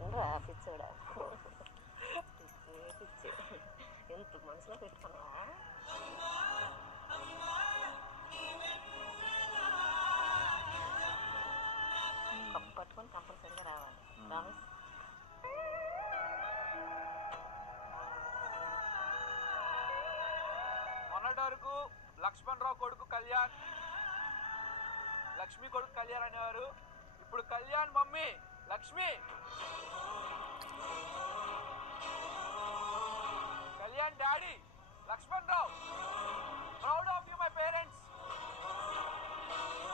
తినరా పిచ్చోడా పిచ్చి పిచ్చి ఎంత మనసులో పెట్టుకున్నావా కప్పు పట్టుకొని కంపల్సరిగా రావాలి రామేష్ మొన్నటి వరకు లక్ష్మణ్ రావు కొడుకు కళ్యాణ్ లక్ష్మి కొడుకు కళ్యాణ్ అనేవారు ఇప్పుడు కళ్యాణ్ మమ్మీ లక్ష్మి కళ్యాణ్ డాడీ లక్ష్మణ్ రావు